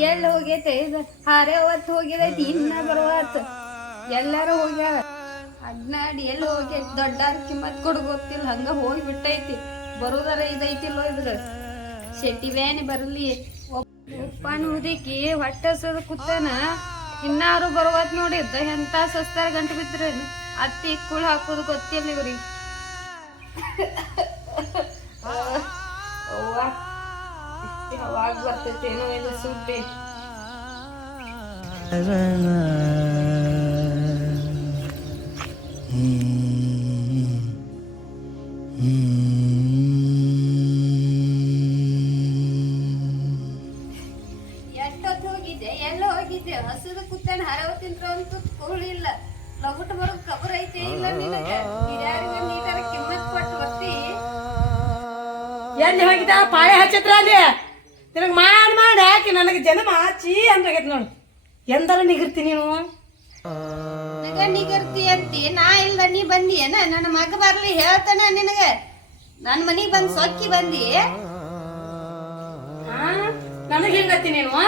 ಎಲ್ಲಿ ಹೋಗೈತೆ ಇದು ಹಾರೆ ಅವತ್ತು ಹೋಗಿದೈತಿ ಇನ್ನ ಬರುವತ್ ಎಲ್ಲಾರು ಹೋಗ್ಯಾರ ಅಡ್ನಾಡಿ ಎಲ್ಲಿ ಹೋಗೈತಿ ದೊಡ್ಡಾರ ಕಿಮ್ಮತ್ ಕೊಡು ಗೊತ್ತಿಲ್ಲ ಹಂಗ ಹೋಗಿ ಬಿಟ್ಟೈತಿ ಬರುದಾರ ಇದೈತಿಲ್ಲೋ ಇದ್ರ ಶೆಟ್ಟಿ ಬ್ಯಾನಿ ಬರಲಿ ಉಪ್ಪಾನ ಉದಕಿ ಹೊಟ್ಟೆ ಸದ ಕೂತಾನ ಇನ್ನಾರು ಬರುವತ್ ನೋಡಿದ್ದ ಎಂತ ಸಸ್ತಾರ ಗಂಟು ಬಿದ್ರ ಅತ್ತಿ ಕುಳ್ ಹಾಕೋದು ಗೊತ್ತಿಲ್ಲ ಇವ್ರಿಗೆ ಯಾವಾಗ ಬರ್ತೈತೇನೋ ಇದು ಸುದ್ದಿ ಎಷ್ಟೊತ್ತು ಹೋಗಿದ್ದೆ ಎಲ್ಲ ಹೋಗಿದ್ದೆ ಹಸುದ ಕೂತಾನ ಹರವ ತಿಂತ್ರ ಅಂತೂ ಕೂಳಿಲ್ಲ ಲಗುಟ್ ಬರೋದ್ ಕಬರ್ ಐತೆ ಇಲ್ಲ ನಿನಗ ನೀಟಾರ ಕಿಮ್ಮತ್ ಕೊಟ್ಟು ಬರ್ತಿ ಎಲ್ಲಿ ಹೋಗಿದ್ದ ಪಾಯ ಹಚ್ಚತ್ರ ಅಲ್ಲಿ ನಿನಗೆ ಮಾಡಿ ಹಾಕಿ ನನಗೆ ಜನ್ಮ ಚೀ ಅಂತಾಗೈತಿ ನೋಡು ಎಂದರ ನಿಗಿರ್ತಿ ನೀನು ನಗ ನಿಗರ್ತಿ ಅಂತಿ ನಾ ಇಲ್ದ ನೀ ಬಂದಿ ಏನ ನನ್ನ ಮಗ ಬರ್ಲಿ ಹೇಳ್ತಾನ ನಿನಗ ನನ್ ಮನಿಗ್ ಬಂದ್ ಸೊಕ್ಕಿ ಬಂದಿ ನನಗೆ ಹೆಂಗತ್ತಿ ನೀನು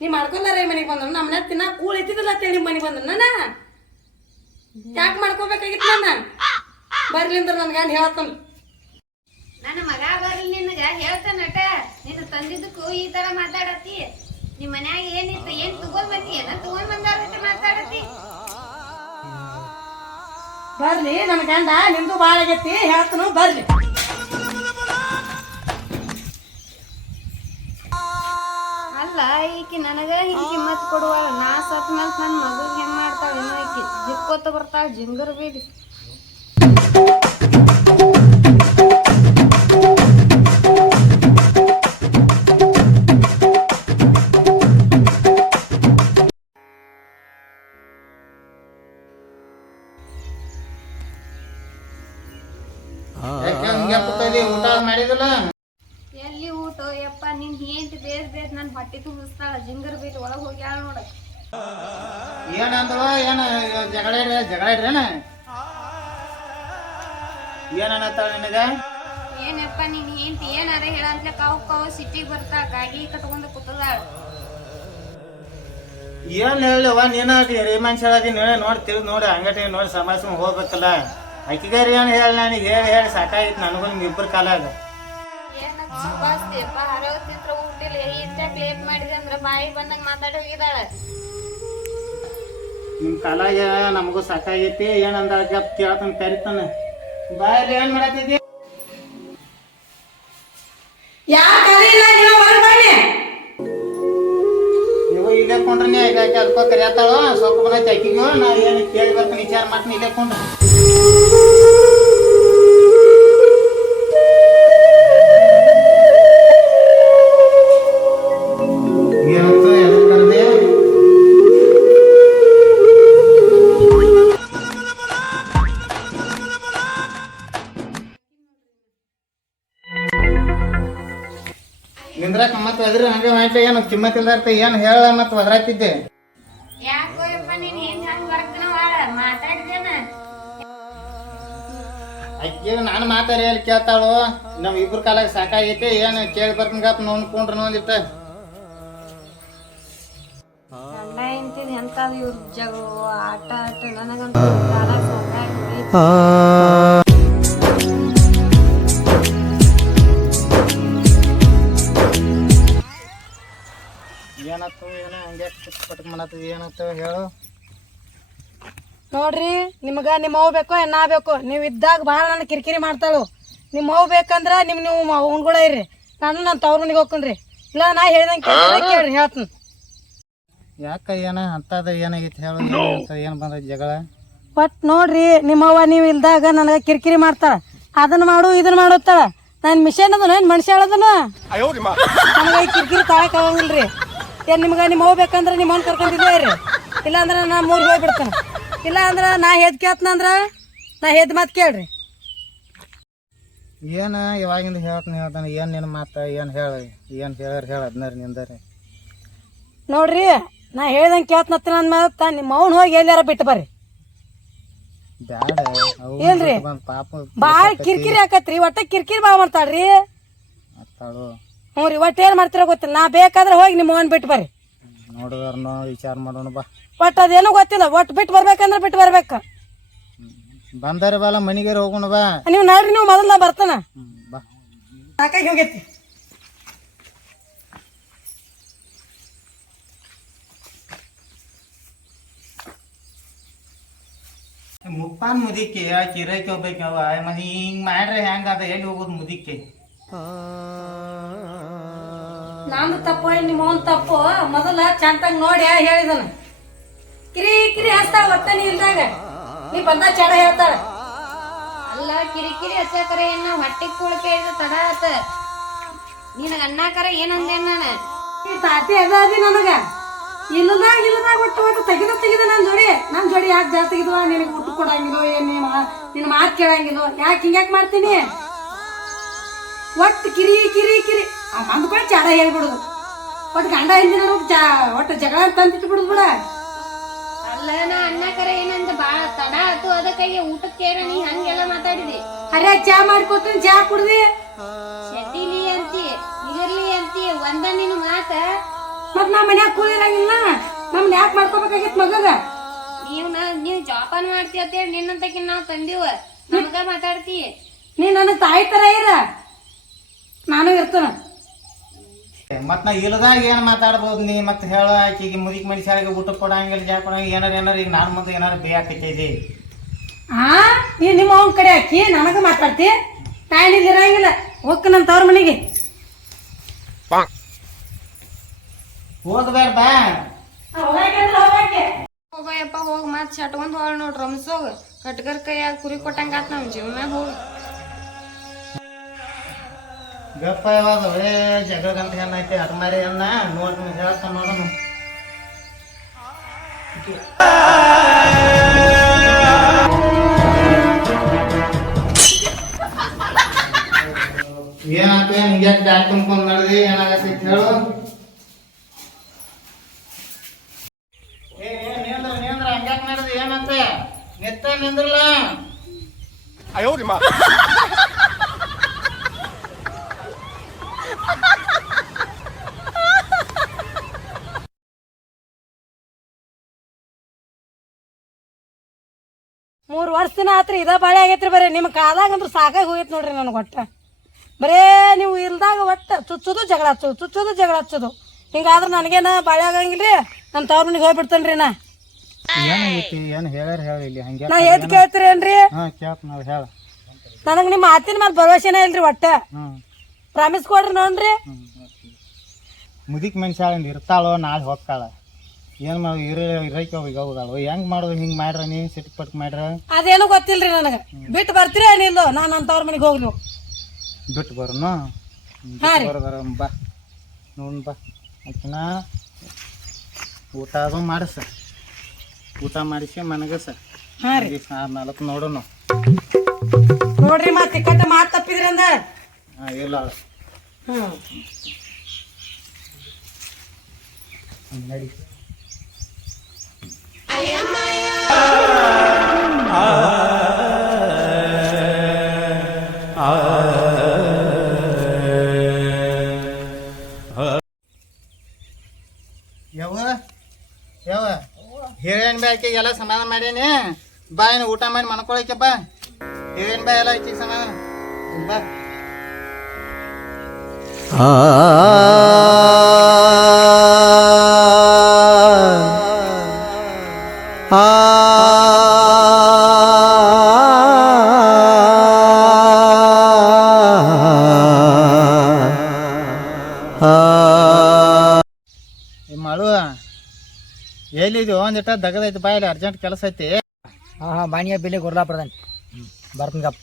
ನೀ ಮಾಡ್ಕೊಂಡಾರ ಮನೆಗೆ ಬಂದ್ರು ನಮ್ಮನೆ ತಿನ್ನ ಕೂಳ್ ಇದ್ದಿದ್ದಲ್ಲ ಅಂತೇಳಿ ಮನೆಗೆ ಬಂದ್ರು ನಾನು ಯಾಕೆ ಮಾಡ್ಕೋಬೇಕಾಗಿತ್ತು ನಾನು ಬರ್ಲಿಂದ್ರ ನನ್ ಗಂಡ ಹೇಳ್ತಾನ ನನ್ನ ಮಗ ಬರ್ಲಿ ನಿನಗ ಹೇಳ್ತಾನಟ ನೀನು ತಂದಿದ್ದಕ್ಕೂ ಈ ತರ ಮಾತಾಡತಿ ನಿಮ್ ಮನ್ಯಾಗ ಏನಿತ್ತು ಏನ್ ತಗೊಂಡ್ ಬಂದಿ ಏನ ತಗೊಂಡ್ ಬಂದಾರ ಮಾತಾಡತಿ ಬರ್ಲಿ ನನ್ ಗಂಡ ನಿಂದು ಬಾಳ ಆಗೈತಿ ಹೇಳ್ತಾನು ಬರ್ಲಿ ಅಲ್ಲ ಈಕಿ ನನಗ ಹಿಂಗ್ ಕಿಮ್ಮತ್ ಕೊಡುವಾಳ ನಾ ಸತ್ ಮೇಲೆ ನನ್ ಮಗಗ್ ಹೆಂಗ್ ಮಾಡ್ತಾಳ ಏನೋ ಈಕಿ ಜಿಕ್ಕೋತ ಬರ್ತಾಳ ಜಿಂಗರ್ ಬೇಡಿ ಎಲ್ಲಿ ಊಟ ಯಪ್ಪ ನಿನ್ ಹೆಂಡತಿ ಬೇಸ್ ನನ್ ಹೊಟ್ಟೆ ತುಂಬಿಸ್ತಾಳ ಜಿಂಗರ್ ಬೇಡಿ ಒಳಗ್ ಹೋಗ್ಯಾಳ ನೋಡ ಏನಂದವ ಏನ ಜಗಳ ಇಡ್ರೇನ ಏನತ್ತಾಳ ನಿನಗ ಏನಪ್ಪ ನೀನ್ ಹೆಂಡತಿ ಏನಾರ ಹೇಳಂತ್ಲೆ ಕಾವು ಸಿಟಿಗೆ ಬರ್ತಾಳ ಕಾಗಿ ಕಟ್ಕೊಂಡ ಕೂತದಾಳ ಏನ್ ಹೇಳವ ನೀನ ಮನುಷ್ಯ ನೋಡಿ ತಿಳಿದ್ ನೋಡಿ ಅಂಗಡಿ ನೋಡಿ ಸಮಾಸ ಹೋಗ್ಬೇಕಲ್ಲ ಅಕ್ಕಿಗಾರಿ ಏನ್ ಹೇಳ ನನಗೆ ಹೇಳಿ ಸಾಕಾಗಿತ್ತು ನನಗೂ ನಿಮ್ ಇಬ್ಬರ ಕಾಲಾಗ ಬಾಸ್ತಿಯಪ್ಪ ಹರವತ್ತಿತ್ರ ಊಟಿಲ್ಲ ಇಷ್ಟಾಕ್ ಲೇಟ್ ಮಾಡಿದೆ ಅಂದ್ರ ಬಾಯಿ ಬಂದಂಗ ಮಾತಾಡಿ ಹೋಗಿದಾಳ ನಿಮ್ ಕಾಲಾಗ ನಮಗೂ ಸಾಕಾಗೈತಿ ಏನಂದ ಜಪ್ ಕೇಳ್ತಾನ ಕರಿತಾನ ಬಾಯಲ್ಲಿ ಏನ್ ಮಾಡತ್ತಿದ್ದಿ ನೀವು ಇಲ್ಲೇ ಕೊಂಡ್ರಿ ನೀ ಅಲ್ಪ ಕರಿಯತ್ತಾಳ ಸ್ವಲ್ಪ ಬಂದೈತಿ ಅಕ್ಕಿಗೂ ನಾ ಏನು ಕೇಳಿ ಬರ್ತಾನೆ ವಿಚಾರ ಮಾಡ್ತೀನಿ ಇಲ್ಲೇ ಕೊಂಡ್ರಿ ನಿಂದ್ರಾಕ ಮತ್ತೆ ಅದ್ರ ಹಂಗೆ ಮಾಡ್ಲಿ ಏನು ಕಿಮ್ಮತ್ ಇಲ್ದಾರ್ತ ಏನು ಹೇಳ ಮತ್ತೆ ಒದರಾತಿದ್ದೆ ಯಾಕೋ ಯಪ್ಪ ನೀನ್ ಹೆಂಗ್ ಹಂಗ ಬರ್ತಾನ ಮಾತಾಡಿದೇನ ಅಕ್ಕಿ ನಾನು ಮಾತಾಡಿ ಹೇಳಿ ಕೇಳ್ತಾಳು ನಮ್ ಇಬ್ರ ಕಾಲಾಗ ಸಾಕಾಗೈತಿ ಏನು ಕೇಳಿ ಬರ್ತೀನಗಪ್ಪ ನೋಡ್ಕೊಂಡ್ರ ನೋಡಿಟ್ಟ ಗಂಡ ಎಂತಿದ್ ಎಂತಾದ್ ಇವ್ರ ಜಗಳ ಆಟ ನನಗಂತೂ ಕಾಲಾಗ ಸಾಕಾಗಿ ಏನತ್ತು ಏನೋ ಹಂಗೆ ಪಟಕ್ ಮಾಡತ್ತದ ಏನತ್ತ ಹೇಳು ನೋಡ್ರಿ ನಿಮ್ಗ ನಿಮ್ಮ ಅವ್ ಬೇಕೋ ನಾ ಬೇಕು ನೀವು ಇದ್ದಾಗ ಭಾಳ ನನ್ನ ಕಿರಿಕಿರಿ ಮಾಡ್ತಾಳು ನಿಮ್ಮ ಅವ್ ಬೇಕಂದ್ರ ನೀವು ಅವ್ನ ಕೂಡ ಇರ್ರಿ ನಾನು ತವ್ರ ಮನೆಗೆ ಹೋಗ್ಕೊಂಡ್ರಿ ಇಲ್ಲ ನಾ ಹೇಳ್ದಂಗೆ ಕೇಳ್ರಿ ಹೇಳ್ತೀನಿ ಯಾಕ ಏನ ಅಂತದ ಏನಾಗೈತಿ ಹೇಳು ಏನು ಬಂದೈತಿ ಜಗಳ ಬಟ್ ನೋಡ್ರಿ ನಿಮ್ಮವ್ವ ನೀವು ಇಲ್ದಾಗ ನನಗೆ ಕಿರಿಕಿರಿ ಮಾಡ್ತಾಳ ಅದನ್ನ ಮಾಡು ಇದನ್ನ ಮಾಡುತ್ತಾಳ ನಾನು ಮಿಷನ್ ಅದನ ಏನು ಮನುಷ್ಯ ಹೇಳದನ ನನಗೆ ಕಿರಿಕಿರಿ ತಾಳಕ್ ಆಗಂಗಿಲ್ರಿ ಏನು ನಿಮ್ಗೆ ನಿಮ್ಮ ಹೋಗ್ಬೇಕಂದ್ರೆ ನಿಮ್ಮ ಮನೆ ಕರ್ಕೊಂಡಿದ್ದೇ ರೀ ಇಲ್ಲ ಅಂದ್ರೆ ನಾ ಮೂರಿಗೆ ಹೋಗ್ಬಿಡ್ತೇನೆ ಇಲ್ಲ ಅಂದ್ರೆ ನಾ ಹೆದ್ ಕೇಳ್ತನಂದ್ರ ನಾ ಹೆದ್ ಮಾತು ಕೇಳ್ರಿ ಏನು ಇವಾಗಿಂದ ಹೇಳ್ತಾನೆ ಏನು ನಿನ್ನ ಮಾತು ಏನು ಹೇಳಿ ಏನು ಹೇಳಾರ ಹೇಳ ಅದನ್ನ ನಿಂದಾರೆ ನೋಡ್ರಿ ನಾ ಹೇಳ್ದಂಗೆ ಕೇಳ್ತನತ್ತಿನ ಅಂದ್ಮೇಲೆ ನಿಮ್ಮ ಅವ್ನು ಹೋಗಿ ಎಲ್ಲಾರ ಬಿಟ್ಟು ಬರ್ರಿ. ಬ್ಯಾಡ ಏನ್ರಿ ಪಾಪ ಭಾಳ ಕಿರಿಕಿರಿ ಆಕತ್ರಿ, ಒಟ್ಟ ಕಿರಿಕಿರಿ ಭಾಳ ಮಾಡ್ತಾಳ್ರಿ. ಅತ್ತಾಳು ಹ್ಞೂ ರೀ, ಒಟ್ಟು ಏನು ಮಾಡ್ತಿರೋ ಗೊತ್ತಿಲ್ಲ. ನಾ ಬೇಕಾದ್ರೆ ಹೋಗಿ ನಿಮ್ಮ ಅವ್ನ ಬಿಟ್ಟು ಬರ್ರಿ. ನೋಡಿದ್ರನು ವಿಚಾರ ಮಾಡೋಣ ಬಾ. ಒಟ್ಟು ಅದೇನು ಗೊತ್ತಿಲ್ಲ, ಒಟ್ಟು ಬಿಟ್ಟು ಬರ್ಬೇಕಂದ್ರೆ ಬಿಟ್ಟು ಬರ್ಬೇಕು. ಬಂದಾರ ಬಾಲ ಮನಿಗಾರ ಹೋಗೋಣ ಬಾ. ನೀವು ನೋಡ್ರಿ, ನೀವು ಮೊದಲು ನಾ ಬರ್ತಾನ. ಬಾ ಸಾಕಾಗಿ ಹೋಗೈತಿ. ಮುಪ್ಪಾನ್ ಮುದಿಕ್ಕೆ ಕಿರೈಕೆ ಹೋಗ್ಬೇಕವ ಮತ್ತೆ ಹಿಂಗ್ ಮಾಡ್ರೆ ಹೆಂಗ ಅದ ಎಲ್ಲಿ ಹೋಗೋದು ಮುದಿಕ್ಕೆ? ನಂದು ತಪ್ಪು ನಿಮ್ಮ ಅವ್ನ ತಪ್ಪು. ಮೊದಲ ಚಂತಾಗ ನೋಡಿ ಹೇಳಿದನ. ಕಿರಿ ಕಿರಿ ಹಚ್ತಾಳ ಒಟ್ಟನಿ ಇಲ್ದಾಗ, ನೀ ಬಂದ ಚಡ ಹೇಳ್ತಾಳ. ಅಲ್ಲ ಕಿರಿಕಿರಿ ಹಚ್ಚಾಕರ ಏನ್ ನಾವ್ ಹೊಟ್ಟೆ ಕೂಳಿಕೆ ತಡ ಆತ. ನಿನಗ ಅಣ್ಣಾಕರ ಏನಂದೇನ್ ನಾನು? ಈ ತಾತಿ ಅದಿ ನನಗ ಇಲ್ಲದಾಗ ಒಟ್ಟು ತೆಗಿದ ನನ್ನ ಜೋಡಿ ಯಾಕೆ ಜಾಸ್ತಿ ತೆಗಿದ್ವ? ನಿನಗೆ ಊಟ ಕೊಡಂಗಿಲ್ಲ, ಏನ್ ನಿನ್ನ ಮಾತು ಕೇಳಂಗಿಲ್ಲ. ಯಾಕೆ ಹಿಂಗ್ಯಾಕೆ ಮಾಡ್ತೀನಿ? ಒಟ್ಟು ಕಿರಿ ಕಿರಿ ಕಿರಿ ಅಂದ್ಕೊಂಡು ಚಾಡ ಹೇಳ್ಬಿಡುದು. ಒಟ್ಟು ಗಂಡ ಹಿಂದಿನ ಒಟ್ಟು ಜಗಳ ತಂತಿಟ್ಟು ಬಿಡುದು ಬಿಡ. ಅಲ್ಲ ನಾ ಅಣ್ಣಾಕರ ಏನಂದ ಬಾಳ ತಡ ಆತು, ಅದಕ್ಕಾಗಿ ಊಟಕ್ಕೆ ನೀ ಹಂಗೆಲ್ಲ ಮಾತಾಡಿದಿ. ಅರೆ ಚಾ ಮಾಡಿಕೊಡ್ತೀನಿ, ಚಾ ಕುಡ್ದಿ. ಶೆಟ್ಟಿಲಿ ಅಂತಿ ನಿಗರ್ಲಿ ಅಂತಿ ಒಂದ ನಿನ್ ಮಾತ. ಮತ್ ನಾ ಮನ್ಯಾಗ ಕೂಲಿರಂಗಿಲ್ಲ, ನಮ್ನ ಯಾಕೆ ಮಾಡ್ಕೋಬೇಕಾಗಿತ್ತು ಮಗಗ? ನೀವ್ ಜೋಪಾನ ಮಾಡ್ತಿ ಅಂತ ಹೇಳಿ ನಿನ್ನಂತಕಿ ನಾವ್ ತಂದಿವ, ನಮಗ ಮಾತಾಡ್ತಿ. ನೀ ನನಗ್ ತಾಯಿ ತರ ಇರ, ನಾನು ಇರ್ತಾನ. ಮತ್ ನಾ ಇಲ್ಲದಾಗ ಏನ್ ಮಾತಾಡ್ಬೋದು ನೀ? ಮತ್ ಹೇಳ ಆಕಿಗೆ ಮುದಿಕ್ ಮನುಷ್ಯರಿಗೆ ಊಟ ಕೊಡಂಗಿಲ್ಲ, ಜಾ ಕೊಡಂಗಿಲ್ಲ, ಏನಾರ ಈಗ ನಾನ್ ಮುಂದೆ ಏನಾರ ಬೇಯಾಕೈತಿ. ನೀ ನಿಮ್ಮ ಅವನ ಕಡೆ ಹಾಕಿ ನನಗ ಮಾತಾಡ್ತಿ. ತಾಯಿ ಇರಂಗಿಲ್ಲ, ಹೋಗ್ ನನ್ನ ತವ್ರ ಮನೆಗೆ. ಹೋಗ್ಬೇಡ ಬಾ. ಹೋಗಯ್ಯಪ್ಪ ಹೋಗ್ ಮತ್ ಶಟ್ಕೊಂಡ್ ಹೋಳ್ ನೋಡ್ರಿ ರಮ್ಸೋಗ ಕಟ್ಗರ್ ಕೈಯಾಗ ಕುರಿ ಕೊಟ್ಟಂಗ ಆತ್ ನಮ್ ಜೀವನ. ಹೋಗಿ ಗಪ್ಪ ಯಾವಾಗ ಜಗಳ ಗಂಟ ಏನೈತಿ ಅದ್ ಮಾರಿ ಅನ್ನ ನೋಡ್ ಹೇಳ್ತಾನ ನೋಡೋಣ. ಏನಾತ ಹಿಂಗ್ಯಾ ಬ್ಯಾಗ್ ತುಂಬ್ಕೊಂಡ್ ನಡೆದಿ? ಏನಾಗತ್ತೈತಿ ಹೇಳು. ನೇಂದ್ರ ಹಂಗ್ಯಾಕ್ ನಡೆದಿ? ಏನಂತ ನಿತ್ತ ನಿಂದ್ರಲ್ಲ. ಮೂರು ವರ್ಷ ದಿನ ಆತ್ರಿ ಇದ ಬಾಳೆ ಆಗೈತ್ರಿ. ಬರೀ ನಿಮ್ಮ ಕಾದಾಗಂದ್ರ ಸಾಕಾಗಿ ಹೋಗೈತಿ ನೋಡ್ರಿ ನನಗೆ. ಒಟ್ಟ ಬರೇ ನೀವು ಇಲ್ದಾಗ ಒಟ್ಟ ಚುಚ್ಚೋದು ಜಗಳ ಹಚ್ಚೋದು ಹಿಂಗಾದ್ರೆ ನನಗೇನ ಬಾಳೆ ಆಗಂಗಿಲ್ರಿ. ನನ್ನ ತವ್ರ ಮನೆಗೆ ಹೋಗ್ಬಿಡ್ತೇನ್ರಿ ನಾ. ಏನಾಗೈತಿ? ಏನು ಹೇಳ್ಯಾರ ಹೇಳಿ ಇಲ್ಲಿ ಹಂಗೆ. ನಾ ಏತ್ ಕೇಳ್ತೀರೇನ್ರಿ? ಕೇಳ್ತ ನಾವು ಹೇಳ. ನನಗೆ ನಿಮ್ಮ ಮಾತಿನ ಮೇಲೆ ಭರವಸೆನೇ ಇಲ್ರಿ. ಒಟ್ಟ ಪ್ರಾಮಿಸ್ ಕೊಡ್ರಿ ನೋಡ್ರಿ. ಮುದಿಕ್ ಮನುಷ್ಯ ಇರ್ತಾಳೋ ನಾಳೆ ಹೋಗ್ತಾಳ. ಏನ್ ಮಾಡ ಇರಕ್ಕೆ ಈಗ ಹೌದಾಳು ಹೆಂಗ್ ಮಾಡೋದು? ಹಿಂಗ್ ಮಾಡ್ರ ನೀ ಸಿಟ್ಟು ಪಟ್ ಮಾಡ್ರ? ಅದೇನು ಗೊತ್ತಿಲ್ರಿ ನನಗೆ. ಬಿಟ್ಟು ಬರ್ತೀರಿ ಏನಿಲ್ಲ, ನಾನು ನನ್ನ ತವ್ರ ಮನೆಗೆ ಹೋಗ್ಲಿ. ಬಿಟ್ಟು ಬರೋನು ಬರ ಬಾ ನೋಡ್ ಬಾ. ಆಕಿನ ಊಟ ಅದು ಮಾಡಿಸ, ಊಟ ಮಾಡಿಸಿ ಮನಗಸ. ಹಾಂ ರೀ, ನಾಲ್ಕು ನೋಡೋನು ನೋಡ್ರಿ. ಮತ್ತೆ ಕಟ್ಟ ಮಾತು ತಪ್ಪಿದ್ರಿ ಅಂದ. ಇಲ್ಲ ನಡಿ. ಯಾವ ಹಿರೇನ್ ಬಾ ಆಕೆಗೆ ಎಲ್ಲ ಸಮಾಧಾನ ಮಾಡೇನಿ. ಬಾ ಏನು ಊಟ ಮಾಡಿ ಮನ್ಕೊಳಕ್ಕೆ ಬಾ. ಹಿರೇನ್ ಬಾ ಎಲ್ಲ ಆಕೆಗೆ ಸಮಾಧಾನ ಬಾ. ಮಾಡು ಎಲ್ಲಿದ್ದು? ಒಂದಿಟ್ಟ ದಗದೈತಿ ಬಾಯಲ್ಲಿ ಅರ್ಜೆಂಟ್ ಕೆಲಸ ಐತಿ. ಬಾಣಿಯ ಬೆಲೆ ಗುರ್ಲಾಪುರದನ್ ಬರ್ತೀನಿ ಗಪ್.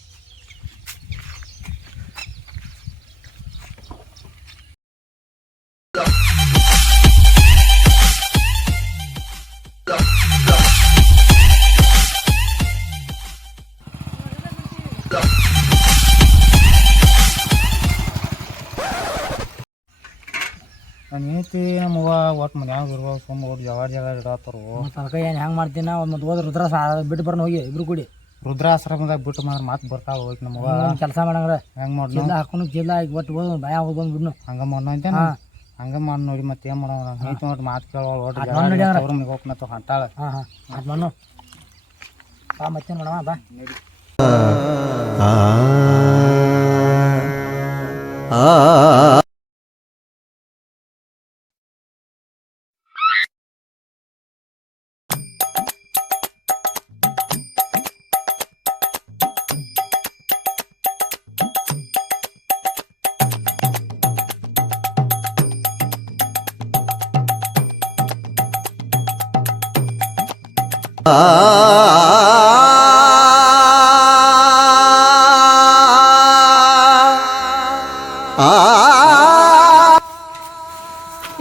ನೀತಿ ನಮ್ಮ ಒಟ್ಟು ಮನ್ಯಾಗ ಇರ್ಬೋದು ಸುಮ್ಮ ಒಟ್ಟು ಜವಾಡ್ ಇಡತ್ತಾರು. ಮತ್ತು ಅದಕ್ಕೆ ಏನು ಹೆಂಗೆ ಮಾಡ್ತೀನಿ ನಾವು ಮತ್ತು ಹೋದ್ರೆ ರುದ್ರ ಬಿಟ್ಟು ಬರೋಣ ಹೋಗಿ ಇಬ್ರು ಕೂಡಿ ವೃದ್ಧಾಶ್ರಮದಾಗ ಬಿಟ್ಟು ಮಾತ್ರ ಮತ್ತೆ ಬರ್ತಾವ ಹೋಗಿ ನಮಗ ಕೆಲಸ ಮಾಡಂಗ್ರೆ ಹೆಂಗೆ ಮಾಡಿ ಜಿಲ್ಲ ಹಾಕೊಂಡು ಜಿಲ್ಲ ಈಗ ಒಟ್ಟು ಹೋದ್ ಭಯ ಹೋಗಿ ಬಂದ್ಬಿಡ್ನು ಹಂಗೆ ಮಾಡೋಣ ಅಂತ ಹಂಗೆ ಮಾಡಿ ನೋಡಿ ಮತ್ತೆ ಏನು ಮಾಡೋಣ ಐತಿ ನೋಡಿ ಮಾತು ಕೇಳೋಳು ಒಟ್ಟು ಹೋಗ್ನತ್ತು ಹೊಂಟಾಳ. ಹಾಂ ಹಾಂ ಅದು ಮಣ್ಣು ಬಾ ಮತ್ತೆ ನೋಡವ ಬಾ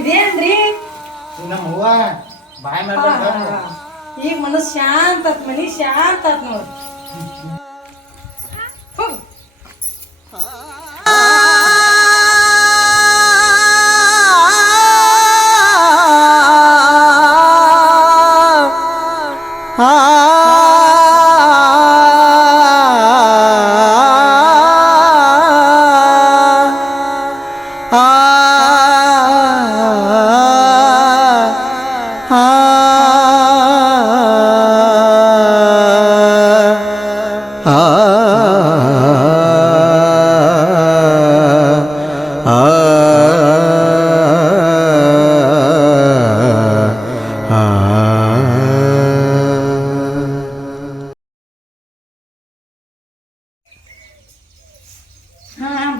ಇದೇನ್ರಿ ನಮ್ಮ ಹೂವ ಬಾಯ್ ಮಾಡ್ಬೇಕು. ಈಗ ಮನಸ್ಸು ಶಾಂತ ಆತ್, ಮನಿ ಶಾಂತ ಆತ್ ನೋಡ್ರಿ. ಹೋಗ್.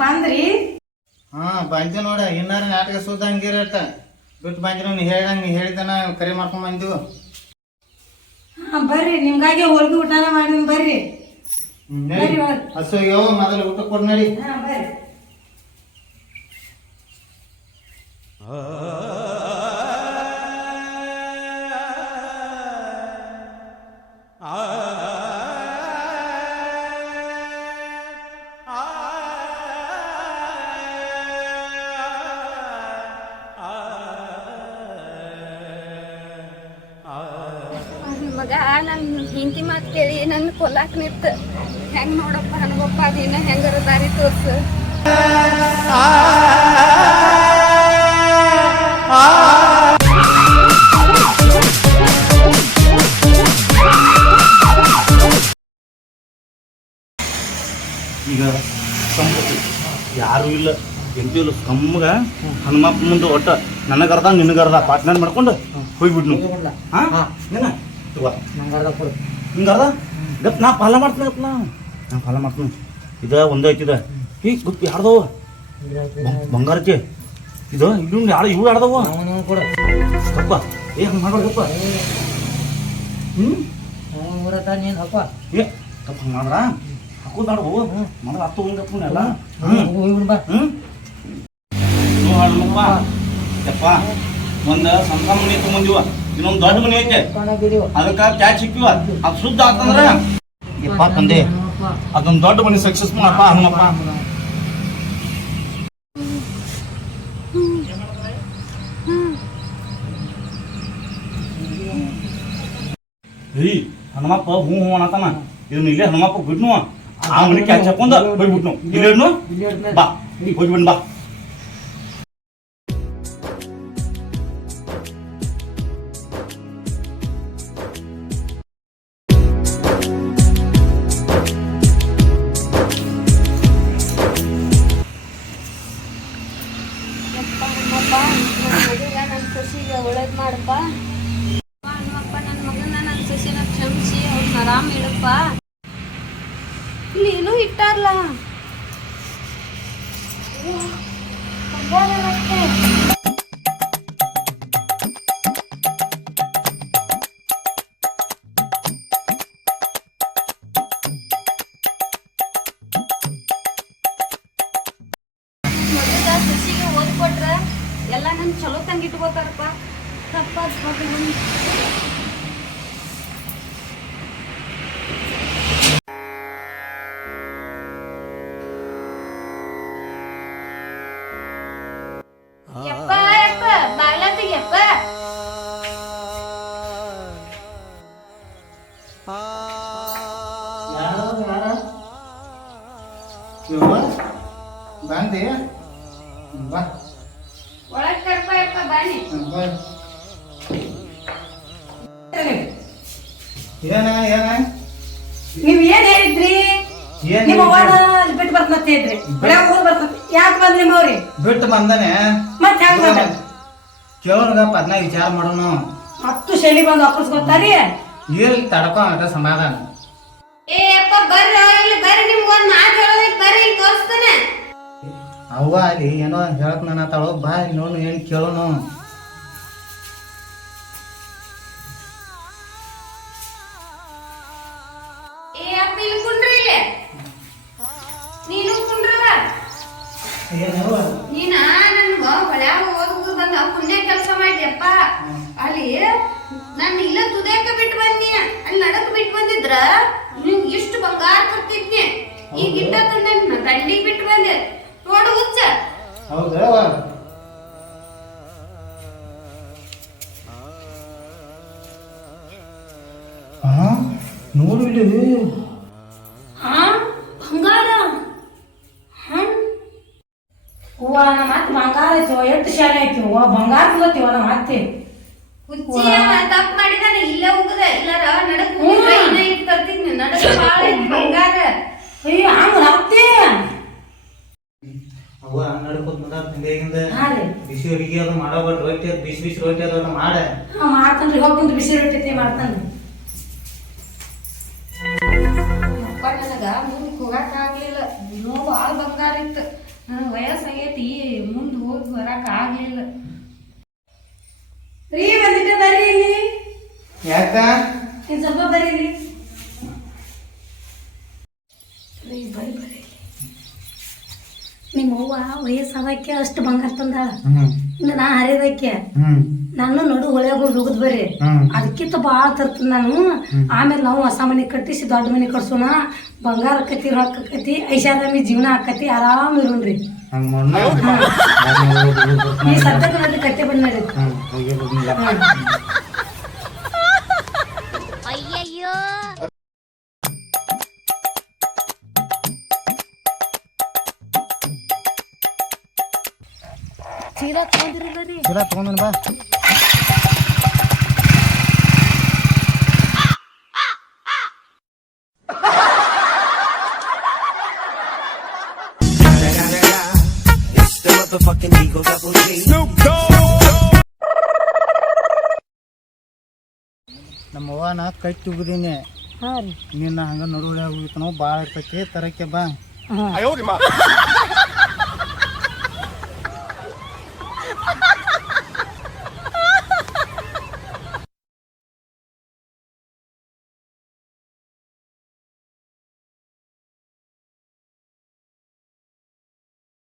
ಬಂದ್ರಿ? ಬಂದಿ ನೋಡ ಇನ್ನಾರ ನಾಟಕ ಸುದ್ದ ಹಂಗಿರತ್ತ ಬಿಟ್ಟು ಬಂದಿರ ನೀ ಹೇಳ್ದಂಗೆ ನೀ ಹೇಳಿದನ ಕರೆ ಮಾಡ್ಕೊಂಡ್ ಬಂದಿವು. ಬರ್ರಿ, ನಿಮ್ಗಾಗಿ ಹೋಳ್ಗಿ ಊಟನ ಮಾಡಿ ಬರ್ರಿ. ಹಸು ಯಾವ ಮೊದಲು ಊಟ ಕೊಡ್ ನಡಿ. ಬರ್ರಿ. ಮಗ ನನ್ನ ಹಿಂದಿ ಮಾತು ಕೇಳಿ ನನ್ನ ಕೊಲ್ಲಾಕ್ ನಿಂತ ಹೆಂಗ್ ನೋಡಪ್ಪ ಅನ್ಬಪ್ಪ ಅದೇನ ಹೆಂಗಾರ ದಾರಿ ತೋರ್ಸು. ಈಗ ಸಂಪತ್ತಿ ಯಾರು ಇಲ್ಲ ಎಂತೂ ಇಲ್ಲ ಕಮ್ಮಗ ಹನುಮಪ್ಪ ಮುಂದೆ ಒಟ್ಟ ನನಗರ್ದ ನಿನಗರ್ದ ಪಾರ್ಟ್ನರ್ ಮಾಡ್ಕೊಂಡು ಹೋಗ್ಬಿಡ್ನು. ಹಾಂ ಏನ ನಂಗರ್ದ ಕೊಡು ಹಿಂಗರ್ದ ಗಪ್ ನಾ ಫಾಲ ಮಾಡ್ತೀನಿ ಗಪ್ ನಾ ಫಾಲ ಮಾಡ್ತೀನಿ. ಇದು ಒಂದೇ ಐತಿದ ಈಗ ಗಪ್ ಯಾರ್ದವ ಬಂಗಾರಕ್ಕೆ ಇದು ಇಲ್ಲೂ ಯಾರು ಇವು ಯಾರ್ದವ ಕೊಡು ಗಪ್ಪ ಏ ಹಂಗೆ ಮಾಡ್ಬೇಡಪ್ಪ. ಊರತ್ತ ನೀನು ಹಪ್ಪ ಏ ಗಪ್ಪ ಹಂಗೆ ಮಾಡ್ರ ಹಾಕೋದು ನಾಡು ಮಾಡ್ರ ಹತ್ತು ಹಿಂಗಪ್ಪ ಎಲ್ಲ ಹೋಗ್ಬಿಡು ಬಾ. ಹಣ್ಣಪ್ಪ ಯಪ್ಪ ಒಂದು ಸಂತ ಮನೆ ತೊಗೊಂಡಿವ ಇನ್ನೊಂದು ದೊಡ್ಡ ಮನೆ ಐತೆ ಅದಕ್ಕೆ ಕ್ಯಾಚ್ ಸಿಕ್ಕಿವ ಅದು ಶುದ್ಧ ಆತಂದ್ರ ಯಪ್ಪ ತಂದೆ ಅದೊಂದು ದೊಡ್ಡ ಮನೆ ಸಕ್ಸಸ್ ಮಾಡಪ್ಪ ಹಣ್ಣಪ್ಪ. ಏಯ್ ಹನುಮಪ್ಪ ಹೂ ಹೂ ಅನ್ನತಾನ ಇದನ್ನ ಇಲ್ಲೇ ಹನುಮಪ್ಪ ಬಿಡ್ನು ಆ ಮನೆ ಕ್ಯಾಚ್ ಹಾಕೊಂಡ ಹೋಗ್ಬಿಟ್ನು ಇಲ್ಲೇನು ಬಾ ಹೋಗ್ಬಿಡ್ ಬಾ. ನನ್ನ ಸಸಿಗೆ ಒಳ್ಳೇದು ಮಾಡಪ್ಪ. ಹನುಮಪ್ಪ ನನ್ನ ಮಗನ ನನ್ನ ಸಸಿನ ಕ್ಷಮಿಸಿ ಅವ್ರನ್ನ ಆರಾಮ್ ಇಡಪ್ಪ. ಇಲ್ಲಿ ಏನೋ ಇಟ್ಟಾರಲ್ಲ ಸಸಿಗೆ ಓದ್ ಕೊಟ್ರ ಎಲ್ಲ ನನ್ ಚಲೋ ತಂಗ ಇಟ್ಕೋತಾರಪ್ಪ. ತಪ್ಪ ಯಪ್ಪ ಯಪ್ಪ ಬಾಗ್ಲ ತೆಗಿಯಪ್ಪ. ಯವ್ವ ಬಂದೆ ಬಾ ಒಳಗ್ ಕರ್ಪ ಬಾನಿ ಬಾ ಏನ ಏನ ನೀವ್ ಏನ್ ಹೇಳಿದ್ರಿ ಏನ್ ನಿಮ್ಮ ಅವ್ವನ ಅಲ್ಲಿ ಬಿಟ್ಟು ಬರ್ತಂತ ಹೇಳಿದ್ರಿ ಬೆಳಗ್ಗೆ ಹೋಗಿ ಬರ್ತಂತ ಯಾಕೆ ಬಂದ್ರಿ ನಿಮ್ಮವ್ರಿ ಬಿಟ್ಟು ಬಂದನೆ ಮತ್ತೆ ಹೆಂಗ್ ಬಂದ ಕೇಳೋಣಗಪ್ಪ ಅದನ್ನ ವಿಚಾರ ಮಾಡೋಣ ಹತ್ತು ಶೈಲಿ ಬಂದು ಅಪ್ಪರ್ಸ್ಕೊತಾರಿ ಇಲ್ಲಿ ತಡ್ಕೊ ಅಟ ಸಮಾಧಾನ ಏ ಅಪ್ಪ ಬರ್ರಿ ಇಲ್ಲಿ ಬರ್ರಿ ನಿಮ್ಗೆ ಒಂದ್ ಮಾತು ಹೇಳೋದಕ್ಕೆ ಬರ್ರಿ ಇಲ್ಲಿ ತೋರಿಸ್ತಾನೆ ಅವ್ವ ಅಲ್ಲಿ ಏನೋ ಹೇಳತ್ ನನ್ನ ತಾಳು ಬಾ ನೋಡು ಏನ್ ಕೇಳೋನು ಏ ಅಪ್ಪ ಇಲ್ಲಿ ಕುಂಡ್ರಿ ಇಲ್ಲಿ ನೀನು ಕುಂಡ್ರವ ಏನವ್ವ ನೀನ ನನ್ಗ ಹೊಳ್ಯಾಗ ಓದ್ಕೊಂಡು ಬಂದ ಪುಣ್ಯ ಕೆಲಸ ಮಾಡಿಯಪ್ಪ ಅಲ್ಲಿ ನಾನು ಇಲ್ಲ ತುದೇಕ ಬಿಟ್ಟು ಬಂದಿ ಅಲ್ಲಿ ನಡಕ್ ಬಿಟ್ಟು ಬಂದಿದ್ರ ನಿಂಗ್ ಇಷ್ಟು ಬಂಗಾರ ಕೊಡ್ತಿದ್ನಿ ಈಗ ಇಟ್ಟ ದಂಡಿಗೆ ಬಿಟ್ಟು ಬಂದೆ ನೋಡು ಹುಚ್ಚ ಹೌದವ್ವ ನೋಡು ಇಲ್ಲಿ ಹಾ ಬಂಗಾರ ಹೂವ ನಮ್ಮ ಮತ್ತೆ ಬಂಗಾರ ಐತಿ ಎಷ್ಟು ಶಾಲೆ ಐತಿ ಹೂವ ಬಂಗಾರ ತಗೋತೀವ ನಮ್ಮ ಮತ್ತೆ ಹುಚ್ಚಿ ತಪ್ಪು ಮಾಡಿದಾನೆ ಇಲ್ಲೇ ಹೋಗುದ ಇಲ್ಲಾರ ನಡಕ್ ಹೋಗಿದ್ರ ಇನ್ನ ಇಟ್ಟು ತರ್ತಿದ್ನಿ ನಡಕ್ ಬಾಳ ಐತಿ ಬಂಗಾರ ಅಯ್ಯೋ ಹಂಗ ನಡ್ತಿ ಅವ್ವ ನಡ್ಕೋತ ಬಂದ ತಿಂದೆಗಿಂದ ಹಾ ರೀ ಬಿಸಿ ಅಡಿಗೆ ಅದು ಮಾಡೋ ರೊಟ್ಟಿ ಅದು ಬಿಸಿ ಬಿಸಿ ರೊಟ್ಟಿ ಅದು ಮಾಡ ಮಾಡ್ತಾನ್ರಿ ಹೋಗ್ತೀನಿ ಬಿಸಿ ರೊಟ್ಟಿ ಮಾಡ್ತಾನ್ರಿ ಅಪ್ಪ ನನಗ ಮುಂದಕ್ಕೆ ಹೋಗಕ್ ಆಗ್ಲಿಲ್ಲ ಇನ್ನೂ ಬಾಳ ಬಂಗಾರ ಇತ್ತು ನನಗೆ ವಯಸ್ಸಾಗೈತಿ ಮುಂದೆ ಹೋಗಿ ಬರಕ್ ಆಗ್ಲಿಲ್ಲ ರೀ ಬಂದಿಟ್ಟ ಬರ್ರಿ ಇಲ್ಲಿ ಯಾಕ ಇನ್ ಸ್ವಲ್ಪ ಬರೀರಿ ರೀ ಬರ್ರಿ ಬರ್ರಿ ನಿಮ್ಮ ಅವ್ವ ವಯಸ್ಸಾದಕ್ಕೆ ಅಷ್ಟು ಬಂಗಾರ ತಂದಾಳ ಇನ್ನು ನಾ ಹರಿದಕ್ಕೆ ನಾನು ನಡು ಹೊಳೆಯಾಗ ಹೋಗುದ್ ಬರ್ರಿ ಅದಕ್ಕಿಂತ ಭಾಳ ತರ್ತದ ನಾನು ಆಮೇಲೆ ನಾವು ಹೊಸ ಮನೆ ಕಟ್ಟಿಸಿ ದೊಡ್ಡ ಮನೆ ಕಟ್ಸೋಣ ಬಂಗಾರ ಆಕತಿ ರೊಕ್ಕ ಆಕತಿ ಐಷಾರಾಮಿ ಜೀವನ ಆಕತಿ ಆರಾಮ್ ಇರೋಣ್ರಿ ಈ ಸದ್ಯಕ್ಕೆ ನೋಡಿ ಕಟ್ಟೆ ಬಂದ್ ನಡಿ ಚೀಲ ತಗೊಂಡಿರಿ ಚೀಲ ತಗೊಂಡ್ ಬಾ ನಮ್ಮವ್ವ ನಾ ಕೈ ತುಗಿದೀನಿ ಹಾ ರೀ ನಿನ್ನ ಹಂಗ ನಡುವೆ ಹೋಗಿತ್ತು ನಾವು ಭಾಳ ಇರ್ತೈತಿ ತರಕ್ಕೆ ಬಾ ಹಾ